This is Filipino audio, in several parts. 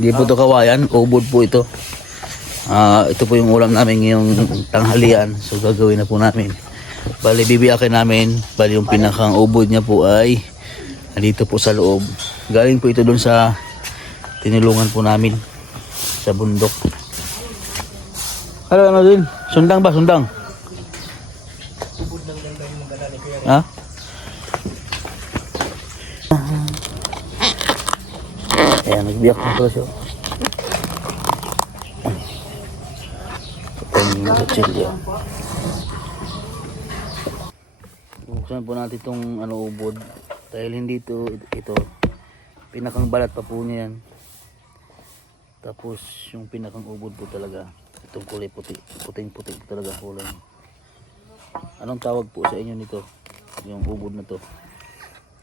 Hindi po ito kawayan, ubod po ito. Ito po yung ulam namin ngayong tanghalian. So gagawin na po namin. Bali bibiyakin namin. Bali yung pinakang ubod niya po ay dito po sa loob. Galing po ito doon sa tinulungan po namin sa bundok. Ano din? Sundang ba? Sundang? Ha? Ayan, nagbiyak na pala siya. Buksan po natin itong ubod dahil hindi ito pinakang balat pa po niya yan. Tapos yung pinakang ubod po talaga itong kulay puti, puting-puti talaga kulay. Anong tawag po sa inyo nito, yung ubod na to?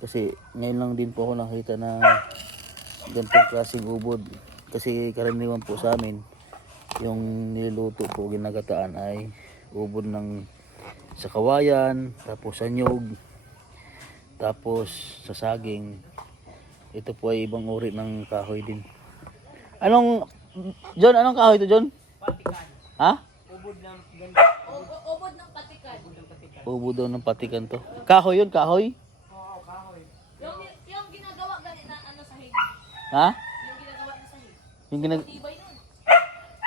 Kasi ngayon lang din po ako nakita na ganitong klaseng ubod. Kasi karaniwan po sa amin yung niluto po ginagataan ay ubod ng sa kawayan, tapos sa nyug, tapos sa saging. Ito po ay ibang uri ng kahoy din. John, anong kahoy ito, John? Patikan. Ha? Ubod ng patikan. Ubod daw ng patikan to. Kahoy yun, kahoy? Oo, kahoy. Yung ginagawa ganit na ano sa hig. Ha? Yung ginagawa na sa hig. Yung Tibay nun.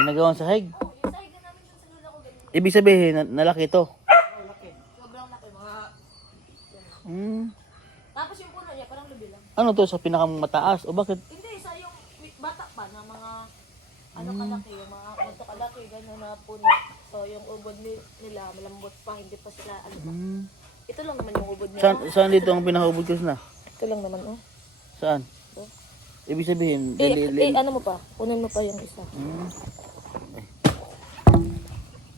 ginagawang sahig? Oh, yung sahig na namin sa lula ko ganyan. Ibig sabihin, nalaki to. Oo, laki. Sobrang laki mga. Tapos yung puno niya parang lubi lang. Ano to sa pinakang mataas? O bakit? Hindi, sa yung bata pa na mga ano kalaki, yung mga ganito kalaki, gano'n na puno. So yung ubod nila malambot pa, hindi pa sila ano pa. Ito lang naman yung ubod nila. Saan dito ang pinakaubod ko na? Ito lang naman oh. Saan? Ito. Ibig sabihin, Ano mo pa? Kunin mo pa yung isa.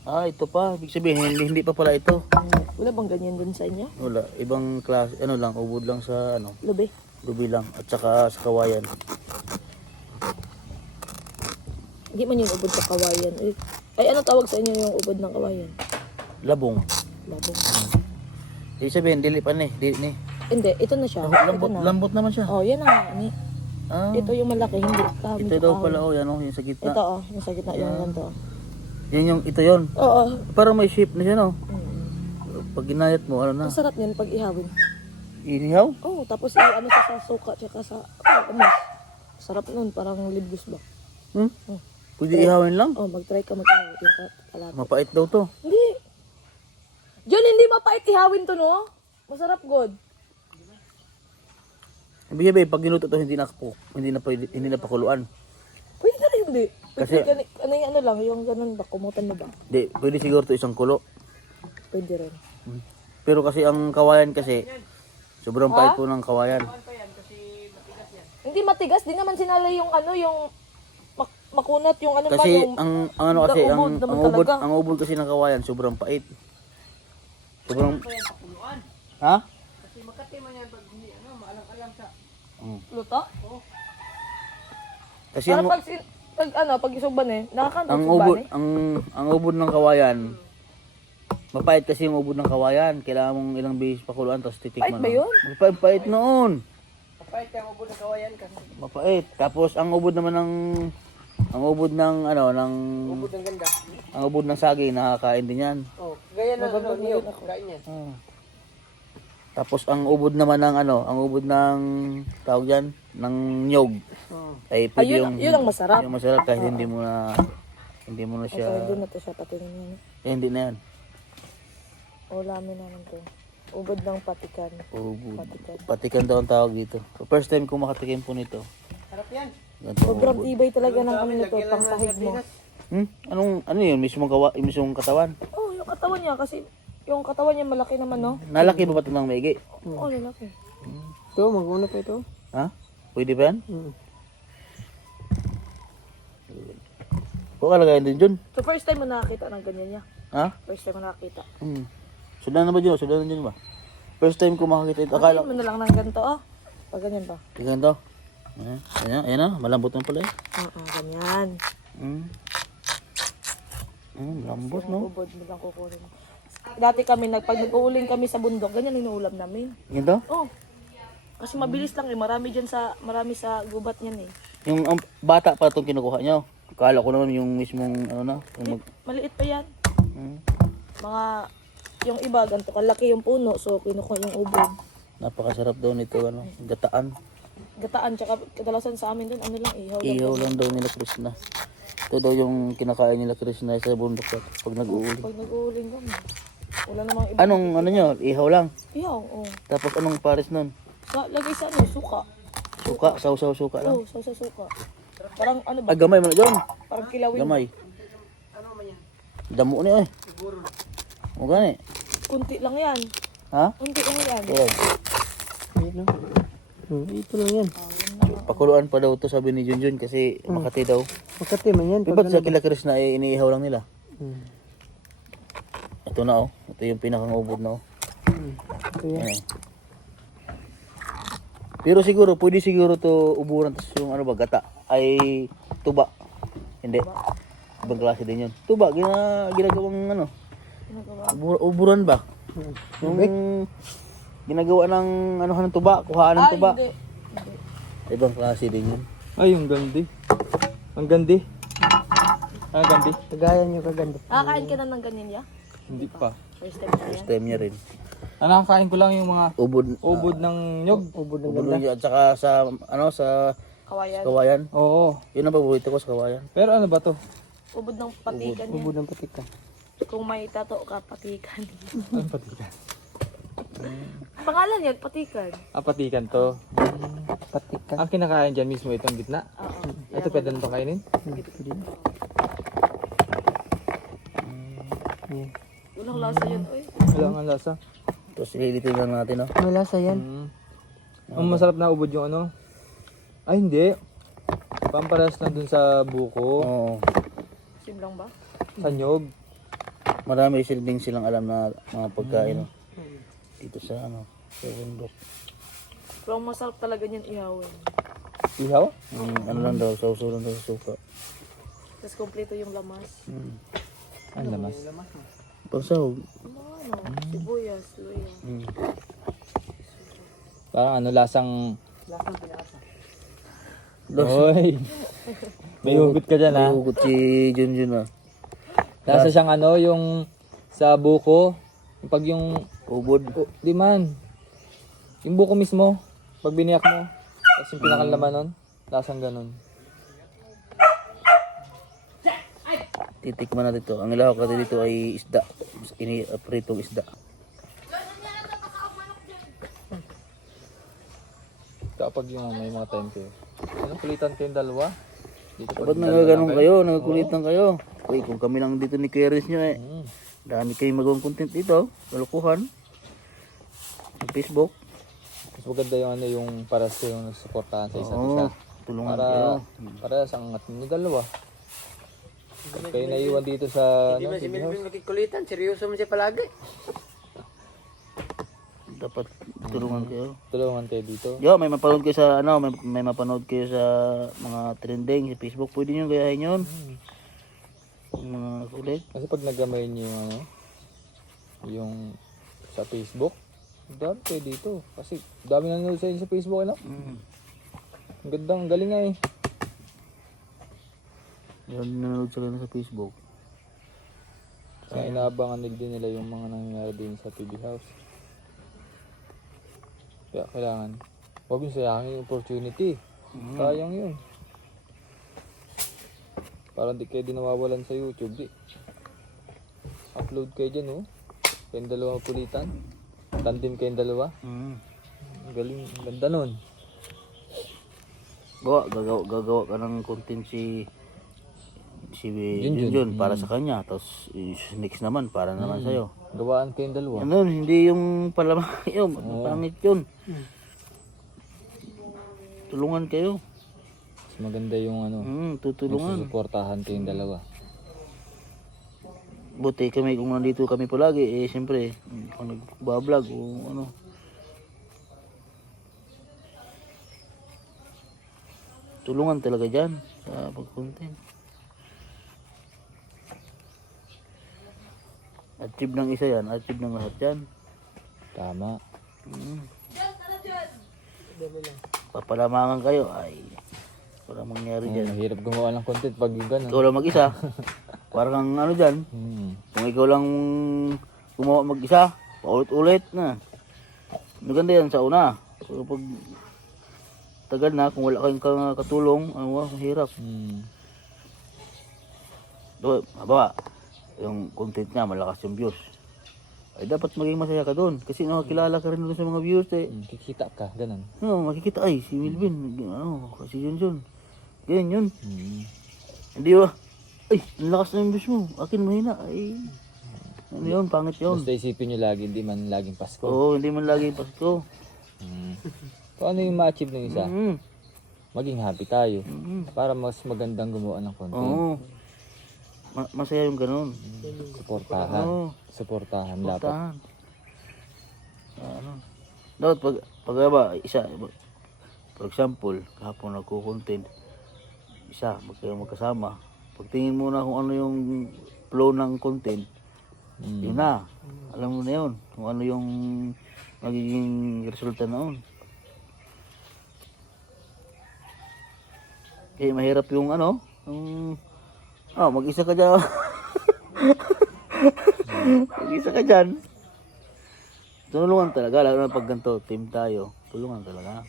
Ito pa. Ibig sabihin, hindi pa pala ito. Wala bang ganyan din sa inyo? Wala. Ibang klase, lang, ubod lang sa Lubi. lubi lang. At saka sa kawayan. Hindi man yung ubod sa kawayan. Ay, ano tawag sa inyo yung ubod ng kawayan? Labong. Labong. Ibig sabihin, dili pa ni. Hindi, ito na siya. Lambot, Ito na. lambot naman siya. Oh, yan na nga. Ito yung malaki, hindi. Ito daw pala, yan yung sa gitna. Ito yung sa gitna, yung ganito. Ito yun. Oo. Parang may shape na siya, no? Pag ginayat mo, ano na? Masarap yan pag ihawin. Inihaw? Oo, tapos ano sa suka, tsaka sa amis. Sarap nun, parang libgus ba? Pwede ihawin lang? Mag-try ka mag-ihawin. Yung kalate. Mapait daw to. Hindi. John, hindi mapait ihawin to, no? Masarap, God. Ibig sabihin, pag ginuto to, hindi na pakuluan. Pwede na rin, hindi. Kasi- Ano lang, yung ganun ba, kumutan mo ba? Hindi, pwede siguro to isang kulo. Pwede rin. Pero kasi ang kawayan kasi, sobrang pait po ng kawayan. Hindi matigas, di naman sinalay yung yung makunat, yung ano ba, Kasi yung... ang ubod naman talaga. ubod kasi ng kawayan, sobrang pait. Sobrang... Ha? Kasi makati man yan pag hindi, maalang-alang sa... Luto? Kasi Para pag isuban nakakanta ang suban ubod, ang ubod ng kawayan, mapait kasi yung ubod ng kawayan. Kailangan mong ilang beses pakuluan tapos titikman. Pait ba yun? Mapait noon. Kapait yung ubod ng kawayan kasi. Mapait. Tapos ang ubod naman ng Ubod ng ganda. ang ubod ng saging nakakain din 'yan. Oh, gaya na niyog, kain yan. Tapos ang ubod naman ng ang ubod ng tawag diyan ng nyog. Ay pwede yun ang masarap. Yung masarap kahit hindi mo na siya. Hindi na to siya patingin yan. Hindi na yan. Ulamin naman to. Ubod ng patikan. Ubod. Patikan. Patikan daw ang tawag dito. First time ko makatikim po nito. Sarap yan. Ganito. Sobrang tibay talaga ng nito, pang sahig mo. Ano yun? Mismong katawan? Oh, yung katawan niya kasi yung katawan niya malaki naman, no? Nalaki ba ito ng maigi? Oh, lalaki. Ito, mag-una pa ito. Ha? Pwede ba yan? Huwag kalagayan din dyan. So first time mo nakakita ng ganyan niya? Ha? First time mo nakakita. Sudan na ba dyan? Sudan na dyan ba? First time ko makakita ito. Akala Akala mo na lang ng ganito, Pag ganyan ba? tingnan to. Ayan na. Malambot na pala eh. Ganyan. Malambot no? Ubod mo lang kukunin. Dati kami, pag nag-uuling kami sa bundok, ganyan inuulam namin. Yan to? Oh. Kasi mabilis lang marami sa gubat niyan Yung bata pa itong kinukuha nyo. Akala ko naman yung mismong ano na. Yung Maliit pa yan. Hmm. Mga, yung iba, ganito kalaki yung puno. So, kinukuha yung ubod. Napakasarap daw nito, ano, gataan. Gataan, tsaka kadalasan sa amin dun, ano lang, ihaw lang. Ihaw lang daw nila Krishna. Ito daw yung kinakain nila Krishna sa bundok pag nag-uuli. Pag nag-uuling kami. Wala namang iba. Anong ano nyo? Ihaw lang. Ihaw, oo. Tapos anong pares nun? Lagay sa ano, suka. Suka, sausaw suka lang. Oo, sa suka. Parang ano ba? Ah, gamay mo na dyan. Parang kilawin. Gamay. Damo ni eh. O gani. Kunti lang yan. Ha? Kunti lang yan. Ayan. Ayun, no? Ito lang yan. Pakuluan pa daw to sabi ni Junjun kasi Makati daw. Makati man yan. Ba't sa kila Krishna eh, iniihaw lang nila? Hmm. Ito na oh. Ito yung pinakangubod na oh. Ito yan. Ayan. Pero siguro, pwede siguro to uburan tapos yung ano ba, gata ay tuba. Hindi. Ibang klase din yun. Tuba, ginagawang ano, Ginagawa. uburan ba? Yung ginagawa ng ano ng tuba, kuhaan ng tuba. Hindi. Ibang klase din yun. Ay, yung gandi. Ang gandi. Ang gandi. Kagaya nyo kaganda. Nakakain ka na ng ganyan ya? Hindi pa. First time na yan. First time niya rin. Nakakain ko lang yung mga Ubod. ubod ng nyog. Ubod ng Ubod at saka sa ano sa Kawayan. kawayan. Oo. Yun ang paborito ko sa kawayan. Pero ano ba to? Ubod ng patikan yan. Ubod ng patika. Kung may tato ka, patikan. Ano patika? Pangalan yan, patikan. Ah, patikan to. Patikan. Ang kinakain dyan mismo itong gitna. Oo. Ito pwede na itong kainin? Walang lasa yun. Uy. Wala nga lasa. Tapos ililitin lang natin, no? May lasa yan. Ang masarap na ubod yung ano? Ay, hindi. Pamparas lang dun sa buko. Oo. Simlang ba? Sa nyog. Marami silbing silang alam na mga pagkain, no? Dito sa ano, sa bundok. Pero ang masarap talaga niyan ihawin. Ihaw? Ano lang daw, sausaw lang daw sa suka. Tapos kompleto yung lamas. Ang lamas. Pansahog. Ano, sibuyas, luya. Parang ano, lasang... Lasa. Hoy! May hugot ka dyan, ha? May hugot si Junjun, ah. Lasa siyang ano, yung sa buko. Pag yung... Ubod. Di man. Yung buko mismo. Pag biniyak mo. Tapos yung pinakalaman nun. Lasang ganun. Titikman natin ito. Ang ilahok natin dito ay isda. Pritong isda. Kapag yung may mga time kayo. Ano, kulitan kayong dalawa? Dito Ba't nagaganon kayo? Nagkulitan kayo? Uy, kung kami lang dito ni Keres nyo eh. Dami kayong magawang content dito. Kalukuhan. Sa Facebook. Mas maganda yung ano, yung para sa yung suportahan sa isa't isa. Tulungan kayo. Para sa angat nyo dalawa. Pag kayo naiwan dito sa... Hindi man si Melvin makikulitan, seryoso man siya palagi. Dapat tulungan kayo. Tulungan kayo dito. Yo, may mapanood kayo sa ano, may mapanood kayo sa mga trending sa Facebook. Pwede niyo gayahin 'yon. Yung mga kulit. Kasi pag nagamay nyo yung ano, yung sa Facebook, dami kayo dito. Kasi dami nanonood sa inyo sa Facebook, ano? Ang ganda, ang galing nga eh. Yan nanonood sila sa Facebook. Kaya inaabangan din nila yung mga nangyayari din sa TV House. Kaya kailangan, huwag yung sayangin yung opportunity. Sayang yun. Parang di kayo din nawawalan sa YouTube, di. Upload kayo dyan, oh. Kayong dalawa mapulitan. Tandem kayong dalawa. Ang galing, ang ganda nun. Gagawa ka ng content si Junjun para sa kanya. Tapos next naman para naman sa'yo. Gawaan kayong dalawa. Ano, hindi yung palamang yun. Pangit yun. Tulungan kayo. Mas maganda yung ano, Tutulungan. susuportahan kayong dalawa. Buti kami kung nandito kami palagi, eh siyempre, kung nagbablog o ano. Tulungan talaga dyan sa pag-content. Achieve ng isa yan, achieve ng lahat yan. Tama. Papalamangan kayo ay para mangyari dyan. Mahirap gumawa ng content pag yung gano'n. Ikaw lang mag-isa. Parang ano dyan. Kung ikaw lang gumawa mag-isa, paulit-ulit na. Maganda yan sa una. Pero pag tagal na, kung wala kayong katulong, mahirap. Haba, yung content niya, malakas yung views. Ay dapat maging masaya ka doon. Kasi nakakilala ka rin doon sa mga viewers eh. Kikita ka, gano'n. Makikita ay, si Milvin, kasi yun. Ganyan yun. Hindi ba? Ay, ang lakas na yung views mo. Akin mahina. Ay, ano yun, pangit yun. Basta isipin nyo lagi, hindi man laging Pasko. Oo, hindi man lagi Pasko. Kung ano yung ma-achieve ng isa, Mm. maging happy tayo. Para mas magandang gumawa ng content. Oo. Masaya yung ganun. Suportahan. Oo. Suportahan dapat. Puntahan. Dapat pag ba, isa, for example, kahapon nagko-content, isa, magkasama. Pagtingin mo na kung ano yung flow ng content, yun na. Alam mo na yun. Kung ano yung magiging resulta noon. Kaya mahirap yung mag-isa ka dyan. Mag-isa ka dyan. Tulungan talaga, lalo na pag ganito, team tayo. Tulungan talaga.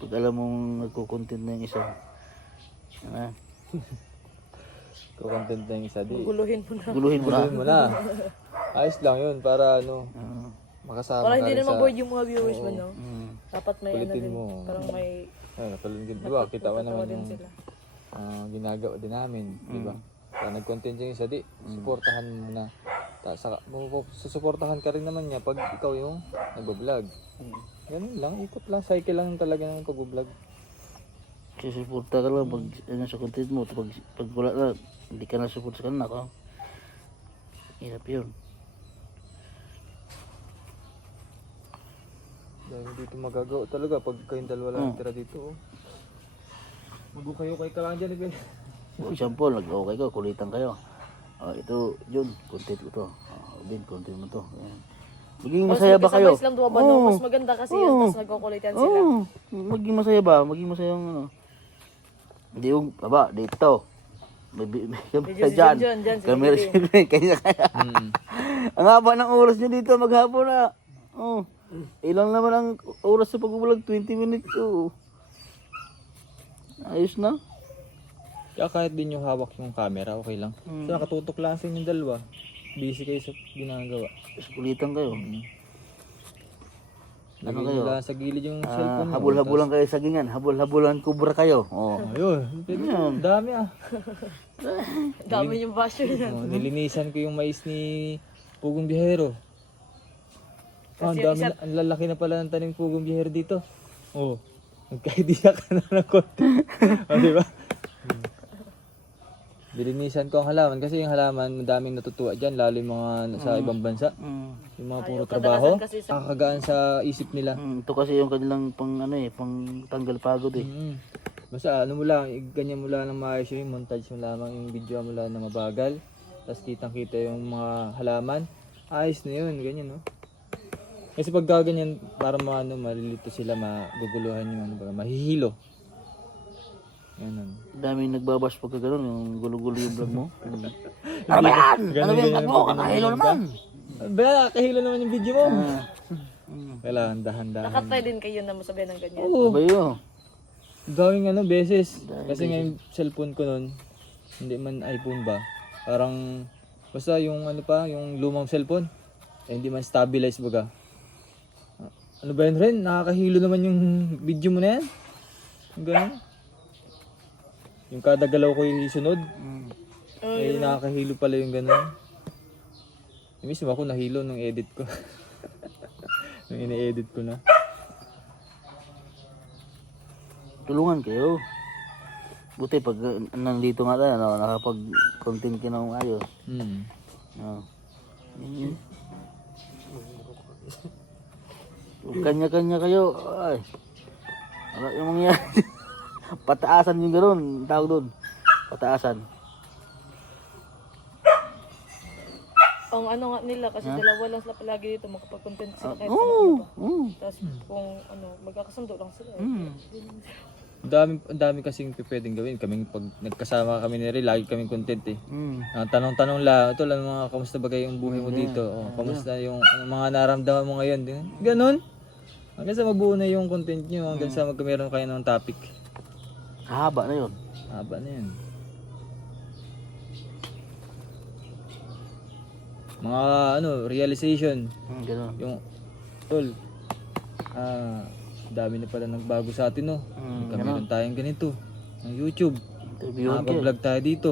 Pag alam mong nagko-content na yung isa, Content na yung isa, di. Guluhin mo na. guluhin mo na. Guluhin mo na. Ayos lang yun para makasama Para ka hindi rin na sa... mag-board yung mga viewers mo, no? Dapat may Kulitin din. mo. Parang may Tulad din, di ba? Kita mo naman din yung sila. ginagawa din namin, di ba? Kaya nag-content yung isa, di. Suportahan mo na. Susuportahan ka rin naman niya pag ikaw yung nag-vlog. Ganun lang, ikot lang. Cycle lang talaga ng pag-vlog. Susuporta ka lang pag sa content mo. Pag wala na, hindi ka na support sa kanila ka. Hirap yun. Dahil hindi ito magagawa talaga pag kayong dalawa lang tira dito. Mag-ukay-ukay ka lang dyan, Ibel. For example, nag-okay ka, kulitan kayo. Ito, Jun, content ko to. Ben, content mo to. Ayan. Maging masaya ba kayo? Mas lang duwa ba, no? Mas maganda kasi yun, tapos nagkukulitan sila. Maging masaya ba? Maging masaya yung Hindi yung, dito. May kamera dyan. Dyan, Kamera siyempre, kaya. Ang haba ng oras nyo dito, maghapon na. Ilang naman ang oras sa pag-vlog? 20 minutes. Ayos na. Kaya kahit din yung hawak yung camera, okay lang. So nakatutok lang sa inyong dalawa. Busy kayo sa ginagawa. Kulitan kayo. Lagay nyo lang sa gilid yung cellphone mo. Habol-habulan kayo sa gingan. Habol-habulan kubra kayo. Ayun, dami Dami yung basher na. nilinisan ko yung mais ni Pugong Bihero. Ang dami na, ang lalaki na pala ng tanim Pugong Bihero dito. Nagka-idea ka na ng konti. Di ba? Bilinisan ko ang halaman kasi yung halaman madaming natutuwa dyan, lalo yung mga sa ibang bansa. Yung mga puro trabaho, nakakagaan sa isip nila. Ito kasi yung kanilang pang tanggal pagod eh. Basta ano mo lang, ganyan mo lang ng maayos yung montage mo lamang, yung video mo lang na mabagal. Tapos kitang kita yung mga halaman. Ayos na yun, ganyan no. Kasi pag gaganyan, para malilito sila, maguguluhan yung mahihilo. Ganun. Daming nagbabash pagka gano'n, yung gulo-gulo yung vlog mo. Ano ba yan? Ano ba yung vlog mo? Kakahilo naman. Ba, kahilo naman yung video mo. Kailangan dahan-dahan. Nakatry din kayo na masabihan ng ganyan. Oo. Ba yun? Gawing beses. Kasi nga yung cellphone ko nun, hindi man iPhone ba, parang, basta yung yung lumang cellphone, hindi man stabilize baga. Ano ba yun rin? Nakakahilo naman yung video mo na yan. Ganun. Yung kada galaw ko yung isunod. Ay, nakakahilo pala yung ganun. Yung mismo ako nahilo nung edit ko. Nung ina-edit ko na. Tulungan kayo. Buti pag nandito nga tayo, nakapag-content ka ng ayos. Kanya-kanya kayo. Ay. Ano yung mangyayari? Pataasan yung gano'n, tawag doon. Pataasan. Ang ano nga nila, kasi dalawa lang sila palagi dito, makapag-content sila kahit Oo. ano. Tapos kung ano, magkakasundo lang sila. Ang dami kasing pwedeng gawin. Kaming pag nagkasama kami ni Ray, lagi kaming content eh. Tanong-tanong lang, ito lang mga kamusta ba kayo yung buhay mo dito? O, kamusta yung mga naramdaman mo ngayon? Ganon. Hanggang sa mabuo na yung content nyo, hanggang sa magkameron kayo ng topic. Haba na yun. Haba na yan. Mga realization. Ganun. Yung, tol, dami na pala nagbago sa atin, no? Meron tayong ganito, ng YouTube. Interview Nakapag-vlog tayo dito.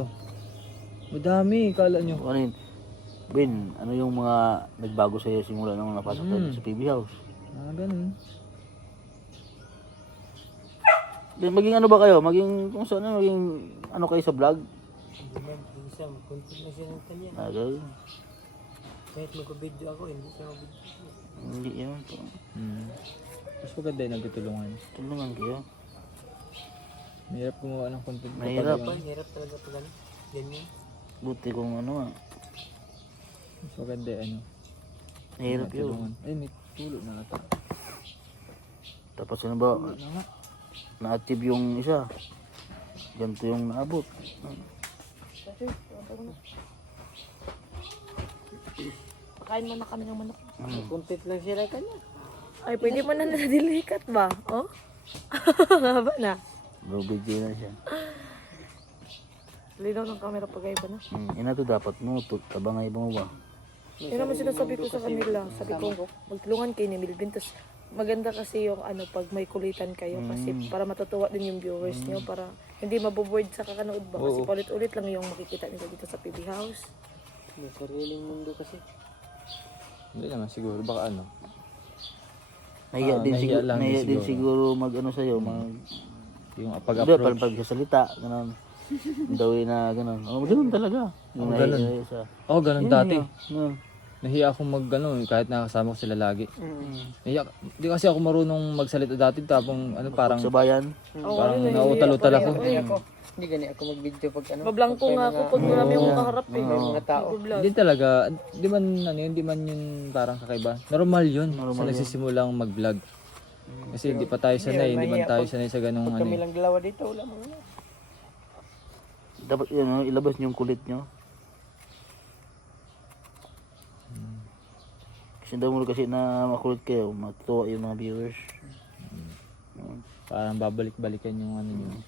Madami, kala nyo. Ano yun? Ben, ano yung mga nagbago sa'yo simula nung napasok tayo sa PB House? Ganun. Ben, maging ano ba kayo? Maging, kung saan maging ano kayo sa vlog? Isa, content na siya ng kanya. Okay. Kahit mag-video ako, hindi siya mag-video. Hindi yun. Mas maganda yung nagtutulungan. Tulungan kayo. Mahirap gumawa ng content. Mahirap. Hirap talaga pag ano. Ganyan. Buti kung ano ah. Mas maganda Mahirap yun. tulungan. Ay, may tulo na ata. Tapos ano ba? Na-achieve yung isa. Ganito yung naabot. Kain mo na kami ng manok. Content lang siya ng kanya. Ay, pwede mo na nadilikat ba? Oh? Haba na. Low video na siya. Linaw ng camera pag iba na. Ina to dapat mo. Tabangay mo ba? Yun naman sinasabi ko sa kanila. Sabi ko, magtulungan kayo ni Milvin. Tapos maganda kasi yung ano, pag may kulitan kayo. Kasi para matutuwa din yung viewers nyo. Para hindi maboboard sa kakanood ba. Kasi paulit-ulit lang yung makikita nila dito sa PB House. May sariling mundo kasi. Hindi naman siguro. Baka ano. Nahiya din nahiya siguro. lang din Nahiya din siguro. siguro mag ano sa'yo. Yung Hindi, pag-approach. pag sasalita. Ganun. Dawin na ganun. Oh, ganun talaga. Yung ganun. nahiya sa... Oh, ganun dati. Ganun. Nahiya akong kahit nakasama ko sila lagi. Nahiya, di kasi ako marunong magsalita dati. Tapong parang Sa bayan. parang nautal-utal ako. Hindi gani ako mag-video pag ano. Mablangko nga ako pag marami akong kaharap eh. May mga tao. Hindi talaga, hindi man yun parang kakaiba. Normal yun sa nagsisimulang mag-vlog. Kasi hindi pa tayo sanay, hindi man tayo sanay sa ganung Kami lang dalawa dito, wala mo na. Dapat yun, ilabas niyo yung kulit nyo. Kasi daw mo kasi na makulit kayo, matutuwa yung mga viewers. Parang babalik-balikan yung nyo.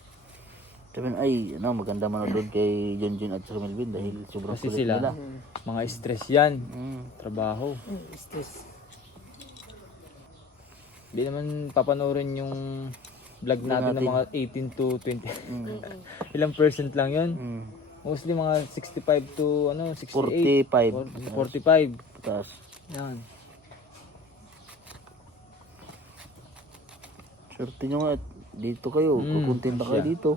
Sabihin, ay, maganda manood kay Junjun at sa Melvin dahil sobrang Kasi kulit sila, nila. mga stress yan, trabaho. Stress. Hindi naman papanoorin yung vlog natin ng mga 18 to 20. Ilang percent lang yun. Mostly mga 65 to 68. 45. 45. Taas. Yan. Swerte nyo nga, dito kayo, kukuntin pa kayo dito.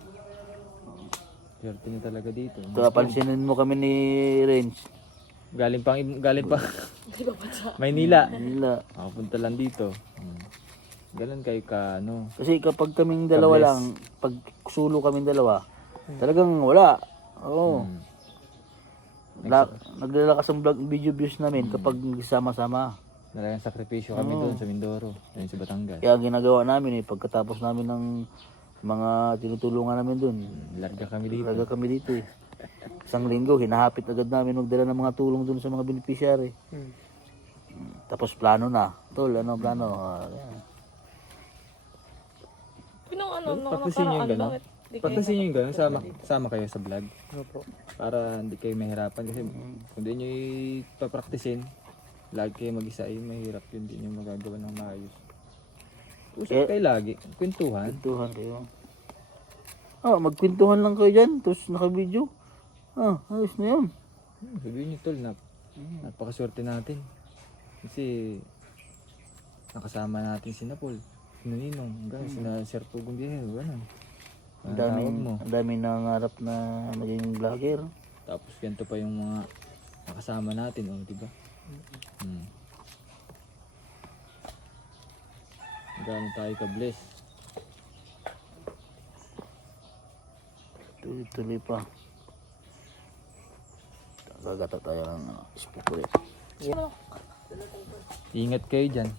Swerte niya talaga dito. Kaya pansinin mo kami ni Renz. Galing pa Maynila. Nila. Makapunta lang dito. Ganun kayo Kasi kapag kaming dalawa lang, pag solo kaming dalawa, talagang wala. Oo. Naglalakas ang video views namin kapag sama-sama. Talagang sakripisyo kami doon sa Mindoro, doon sa Batangas. Kaya ang ginagawa namin pagkatapos namin ng mga tinutulungan namin doon, Larga kami dito. talaga kami dito eh. Isang linggo, hinahapit agad namin magdala ng mga tulong doon sa mga beneficiary. Tapos plano na. Tol, ano plano? Yan. Practicein nyo yung gano'n. Practicein nyo yung gano'n. Sama kayo sa vlog. Para hindi kayo mahirapan. Kasi kung di nyo ipapraktisin, lagi kayo mag-isa ay mahirap yun. Hindi nyo magagawa ng maayos. Usap kayo lagi. Kwentuhan. Kwentuhan kayo. Magkwentuhan lang kayo dyan. Tapos naka-video. Ayos na yun. Sabihin nyo tol, napakaswerte natin. Kasi nakasama natin si Napol, si Ninong, sina Sir Pugong Bihero, gano'n. Ang daming nangarap na maging vlogger. Tapos ganito pa yung mga nakasama natin, diba? Gano'n tayo ka-bless. Tuloy-tuloy pa. Gagata tayo ng spukuli. Ingat kayo dyan.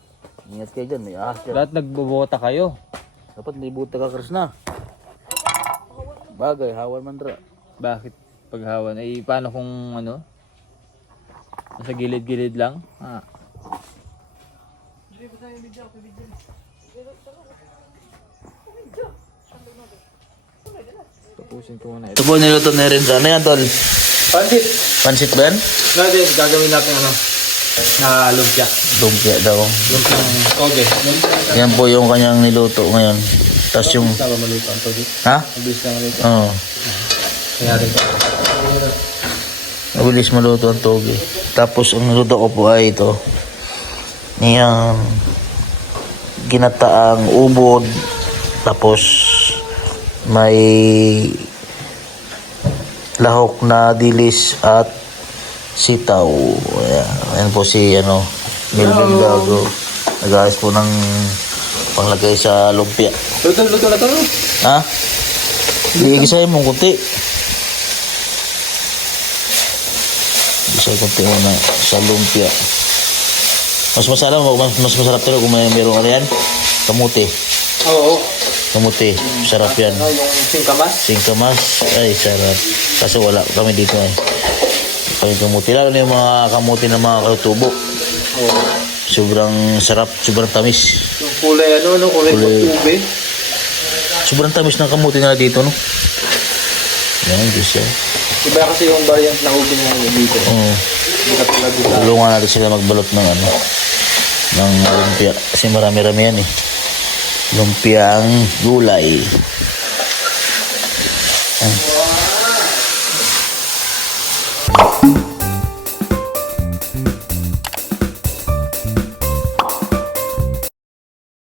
Ingat kayo dyan, may ahas dyan. Lahat nagbobota kayo. Dapat may buta ka, Krishna. Bagay, hawan man dra. Bakit paghawan? Ay paano kung ano? Nasa gilid-gilid lang? Ah. Tapusin ko muna ito. Ito po niluto na rin sa ano yan, tol? Pansit! Pansit ba yan? Natin, gagawin natin ano? Na lumpia. Lumpia daw. Lumpiang toge. Yan po yung kanyang niluto ngayon. Tapos yung... Saba maluto ang toge. Ha? Mabilis na maluto. Oo. Kaya rin ko. Mabilis maluto ang toge. Tapos ang niluto ko po ay ito. Niyang ginataang ubod. Tapos may lahok na dilis at sitaw. Ayan po si Melvin Gago. Nag-ayos po ng panglagay sa lumpia. Luto na to. Ha? Iigisahin mo kunti. Iigisahin kunti muna sa lumpia. Mas masarap talaga kung mayroong ano yan. Kamuti. Oo. Kamuti. Sarap yan. Yung singkamas. Singkamas. Ay, sarap. Kasi wala kami dito eh. Kaya kamuti. Lalo na yung mga kamuti ng mga katutubo. Oo. Sobrang sarap. Sobrang tamis. Yung kulay kulay Kulay- ube. Sobrang tamis ng kamuti na dito, no? Yan, Diyos yan. Iba kasi yung variant na ube na dito. Oo. Hindi ka tulad dito. Tulungan natin sila magbalot ng ng lumpia. Kasi marami-rami yan eh. Lumpiang gulay. Yan.